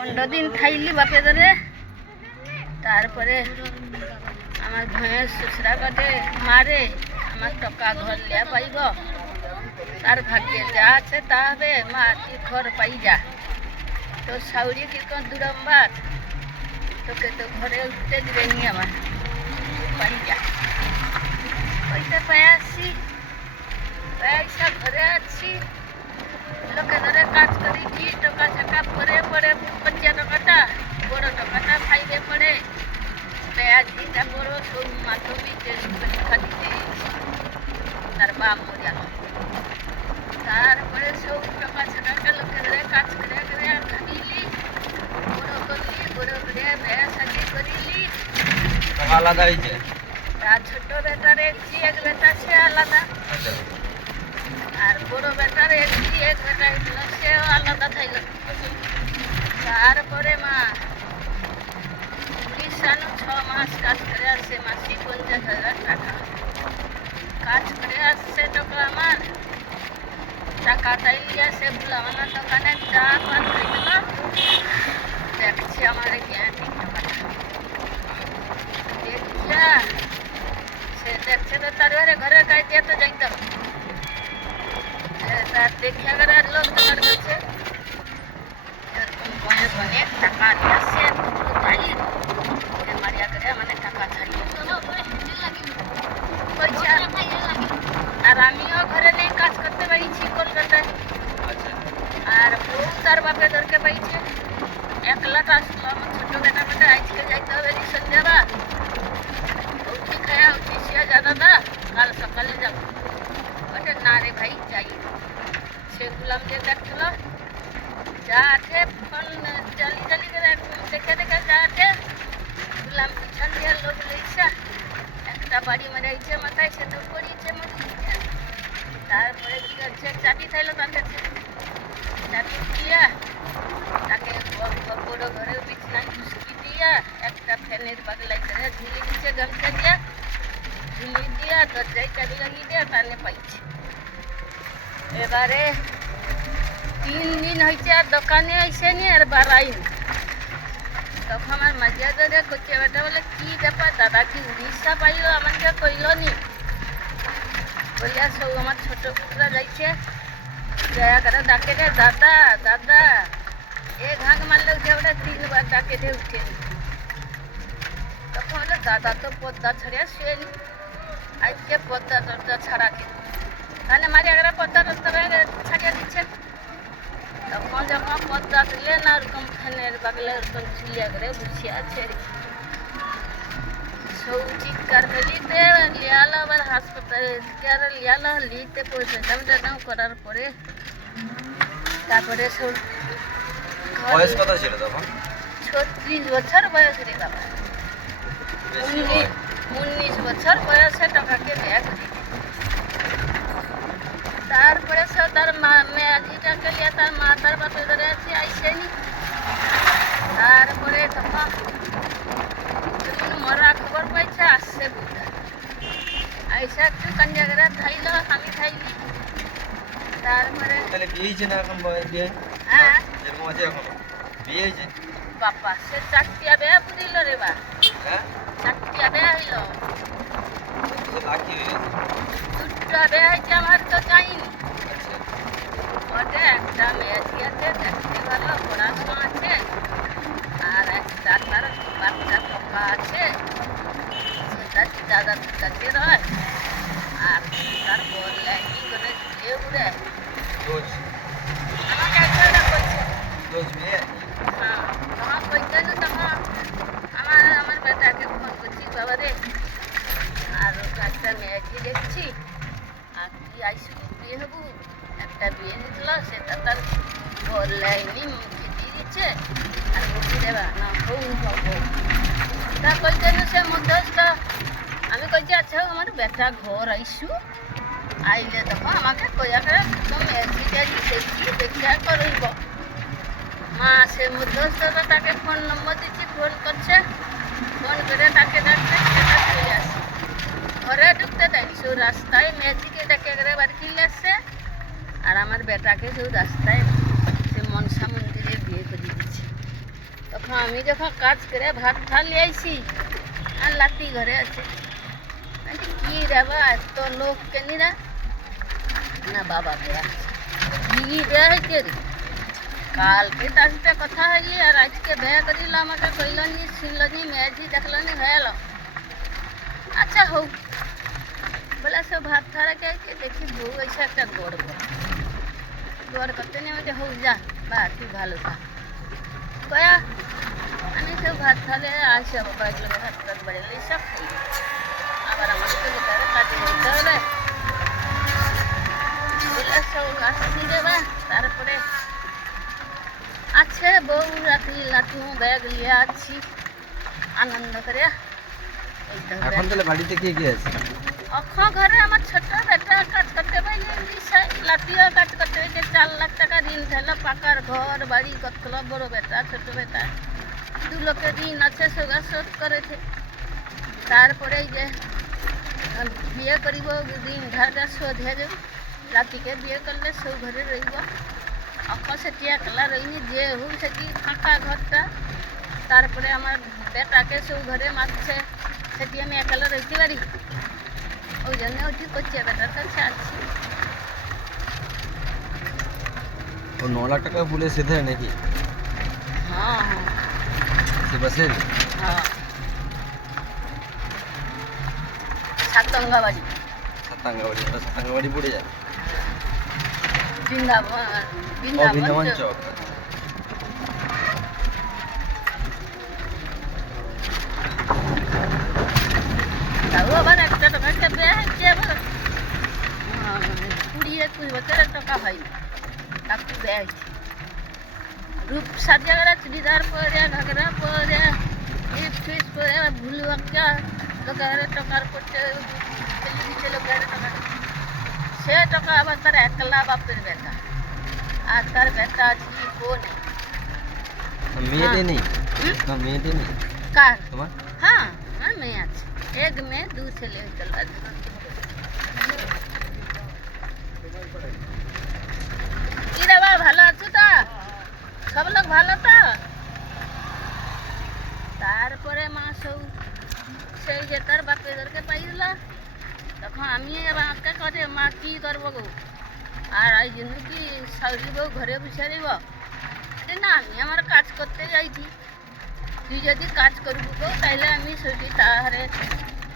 15 দিন খাইলি বাপে ধরে। তারপরে আমার ভয়ের শ্বশুরা কাটে মারে, আমার টকা ঘর লিয়া পাইব, তার ভাগ্যে যা আছে তা হবে। মা কি ঘর পাই যা, তোর সাউরি কি কোন দুরম্বার, তোকে তো ঘরে উঠতে দিবেনি আমার, পাই যা। পয়সা পাই আসছি, পয়সা ঘরে আছি, লোকে ধরে কাজ করেছি, টাকা ছাকা পরে পরে 25 টাকাটা বড় টাকাটা খাইবে পড়ে। পেঁয়াজিটা বড় সব মাধ্যমিকের পরীক্ষা দিতে তার বাপ মজা। তারপরে সব টাকা ছাকাটা লোকে ধরে কাজ করে করে খাইলি, বড় করলি, বড় করে বেয়া সাজি করিলি। আলাদা হয়েছে আর ছোট বেটার একটি এক বেটা সে আলাদা, আর বড় বেটার একটি এক বেটা হইল সেও আলাদা থাইল। তারপরে মা 6 মাস কাজ করে আসছে, মাসি 50,000 টাকা কাজ করে আসছে। টাকা আমার টাকাটাই সে বুলামানা দোকানে চা পান খাইল, দেখছি আমার জ্ঞানী টাকাটা দেখিয়া সে দেখছে তো তার ঘরে কাটিয়ে তো যাইতাম, তার দেখিয়া করে লোক জোগাড় করছে, এরকম বনে বনে টাকা নিয়ে আসছে। মারিয়া করে মানে টাকা ছাড়িয়ে আর আমিও ঘরে নেই, কাজ করতে পারছি কলকাতায়। আর বউ তার বাপে ধরকে পাইছে, একলা আসলো। আমার ছোট বেটা বেটা আজকে যাইতে হবে রিসন যাবা, উঠি খায়া উঠি শিয়া যা দাদা কাল সকালে যাবো। ওটা না রে ভাই যাই। সে গুলাম যে দেখছিল যা আছে ফোন চালি চালি করে দেখে দেখে যা আছে গুলাম পিছন দিয়ে লোক লইছে, একটা বাড়ি মারাইছে মাথায়, সে তো পড়িয়েছে মরিয়েছে। তারপরে কি হচ্ছে চাবি থাইলো তার কাছে, চাবি দিয়া তাকে বড় ঘরে বিছনায় খুশকি দিয়া একটা ফ্যানের বাগলাই করে ঝুলি দিচ্ছে, গামছা দিয়া ঝুলি দিয়া দরজায় চাবি লাগিয়ে দিয়া টানে পাইছে। এবারে 3 দিন হয়েছে আর দোকানে আইসেনি আর বাড়াইনি। তখন আমার মাঝিয়া ধরে করছে বেটা বলে কি ব্যাপার দাদা কি উড়িষ্যা পাইল, আমাকে কইল নি। বলিয়া সব আমার ছোট পুত্রা যাইছে, দয়া করে ডাকে রে দাদা দাদা, এ ঘাঙ মারলে উঠে ওটা 3 বার ডাকে দিয়ে উঠেনি। তখন বলে দাদা তো পদ্মা ছাড়িয়া শুয়েনি, আজকে পদ্মা টদ্মা ছাড়া খেয়ে তাহলে মারিয়া করে পদ্মা টদ্মা ছাড়িয়া দিচ্ছেন। তখন যখন পদ্মা দিলেন আর ওরকম ফ্যানের বাগলে ওরকম ঝুলিয়া করে বসিয়া ছেড়ে সব চিৎকার ফেলিতে লিয়ালো, আবার হাসপাতালে লিয়ালো, লিতে পয়সা দাম করার পরে তারপরে সব বয়স কত ছিল তখন? 36 বছর বয়স রে বাবা, 19 বছর বয়সে টাকাকে ব্যাগ দিতে। তারপরে সে তার মেয়াদিটাকে লিয়ে তার মা তার বাপে ধরে আছে আইসেনি। তারপরে তখন মরা খবর পাইছে আসছে বুঝা আইসা একটু কান্যাগড়া খাইল, আমি খাইলি। তারপরে তাহলে বিয়ে হয়েছে না এখন? বিয়ে হ্যাঁ এরকম আছে এখন বিয়ে হয়েছে? বাপা সে 4টিয়া বেয়া বুঝিল রে বা, হ্যাঁ 4টিয়া বেয়া হইল, লাকি হয়ে গেছে। 2টা বেয়া হয়েছে আমার তো যাইনি। ওটা একটা মেয়ে আছে দেখতে ভালো, পড়াশোনা আছে, আর একটা তার বাচ্চা পোকা আছে, সেটা দাদা কাছে রয়, আর তার বললে কি করে ঘুরে উড়ে রোজ আমাকে একটা করছে। রোজ বিয়ে? হ্যাঁ তখন কইতে তখন আমার বেটাকে ফোন করছি বাবা রে, আর একটা মেয়েকে দেখছি, আর কি আইসু বিয়ে হবু, একটা বিয়ে দিছিল সেটা তার বললাইনি মুখে দিয়ে দিচ্ছে, আর মুখে দেবা না হৌ হবো। তা কইতে সে মধ্যস্থ আমি কইছি আচ্ছা আমার বেটা ঘর আইসু, আইলে তখন আমাকে কইয়া করে মেয়েটিটা দেখি দেখিয়া করইব। মা সে মধ্যস্থতা তাকে ফোন নম্বর দিচ্ছি, ফোন করছে, ফোন করে তাকে ডাকতে সেটা চলে আসে। ঘরে ঢুকতে দেয়নি, সে রাস্তায় মেয়েটিকে ডেকে করে বাড়ি কিনলে আসছে, আর আমার বেটাকে সে রাস্তায় সে মনসা মন্দিরে বিয়ে করে দিচ্ছে। আমি যখন কাজ করে ভাত খালি আইছি আর লাতি ঘরে আছে কি রে বা এত লোক কেনি রে না বাবা বেড়া কি রে হয়েছে রে কালকে তার সাথে কথা হইলি আর আজকে বেয়া করিল আমাকে কইলনি শুনলনি মেয়েছি দেখলনি হয়ে এলো আচ্ছা হোক বলে সব ভাত খাওয়া কে দেখি বউ এসে একটা গড় করতে নেই বলছে হোক যা বা তুই ভালো থাক কয়া আমি সব ভাত খালে আসে বাবা এগুলো ভাত টাত বাড়ি সব খাই আবার আমাকে তো বেকারে কাটে দিতে হবে বলে সব আসছি রে বা তারপরে আছে বউ রাতি লাঠি ব্যাগ লিয়ে আছি আনন্দ করে এখন তাহলে বাড়িতে কে কে আছে অখন ঘরে আমার ছোট বেটা কাজ করতে পারি লাঠিও কাজ করতে হয়েছে 4 লাখ টাকা ঋণ ছিল পাকার ঘর বাড়ি করছিল বড় বেটা ছোট বেটা 2 লোকের ঋণ আছে সব শোধ করেছে তারপরে এই যে বিয়ে করিব ঋণ ধারটা শোধ হয়ে যাবে রাতিকে বিয়ে করলে সব ঘরে রইব অখন সেটি একলা রইনি যে হোক সেটি ফাঁকা ঘরটা তারপরে আমার বেটাকে সব ঘরে মারছে সেটি আমি একলা রইতে পারি ওই জন্য ওটি করছে বেটার কাছে আছি ও 9 লাখ টাকা বলে সেধে নাকি হ্যাঁ সে বসেন হ্যাঁ সাতঙ্গাবাড়ি সাতাঙ্গাবাড়ি পড়ে যায় বৃন্দাবন বৃন্দাবন বৃন্দাবন চক তাও আবার একটা টাকা বেয়া হচ্ছে আবার 20-21 বছরের টাকা হয়নি তাকে বেয়া হচ্ছে রূপ সাজিয়ে গেলে চুড়িদার পরে ঘাগরা পরে ফিস পরে ভুল বাচ্চা লোকের টাকার করতে দিচ্ছে লোকের টাকা সে টাকা আবার তার একলা বাপের বেটা আর তার বেটা আছে কোন মেয়েটে নেই হুম? না মেয়েটে নেই কার তোমার হ্যাঁ আমার মেয়ে আছে এক মেয়ে 2 ছেলে হয়েছিল কি রে বাবা ভালো আছো তো সব লোক ভালো তো তারপরে মা সব সেই যে তার বাপেদেরকে পাইল তখন আমি আমাকে করে মা কি করবো গো আর এই জন্য কি সাউরি বউ ঘরে বসে দিব না আমি আমার কাজ করতে যাইছি তুই যদি কাজ করবো গো তাইলে আমি সেটি তাহারে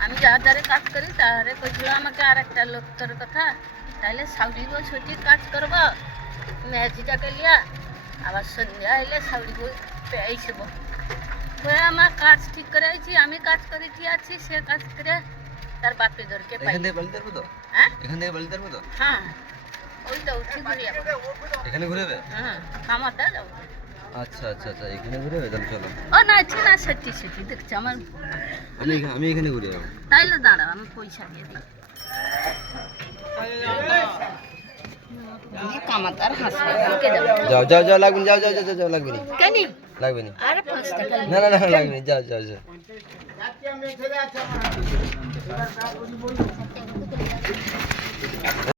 আমি যার দ্বারে কাজ করি তাহারে কইছিল আমাকে আর একটা লোক তোর কথা তাইলে সাউরি বউ সেটি কাজ করবো মেয়েছিটাকে লিয়া আবার সন্ধ্যা হইলে সাউরি বউ পেয়েছিব হয়ে আমার কাজ ঠিক করে আইছি আমি কাজ করেছি আছি সে কাজ করে তার বাপেদেরকে পাই এখান থেকে বাড়িতে আসবো তো হ্যাঁ এখান থেকে বাড়িতে আসবো তো হ্যাঁ ওই তো উঠি ঘুরি এখানে ঘুরে যাবে হ্যাঁ আমার দা যাও আচ্ছা এখানে ঘুরে যাবে তাহলে চলো ও না আছে না সেটি দেখছি আমার আমি এখানে ঘুরে যাবো তাইলে দাঁড়াও আমি পয়সা দিয়ে দিই কামাতার হাসপাতালকে যাও লাগবে না, যাও লাগবে না কেন লাগবে না আর 5 টাকা না লাগবে না যাও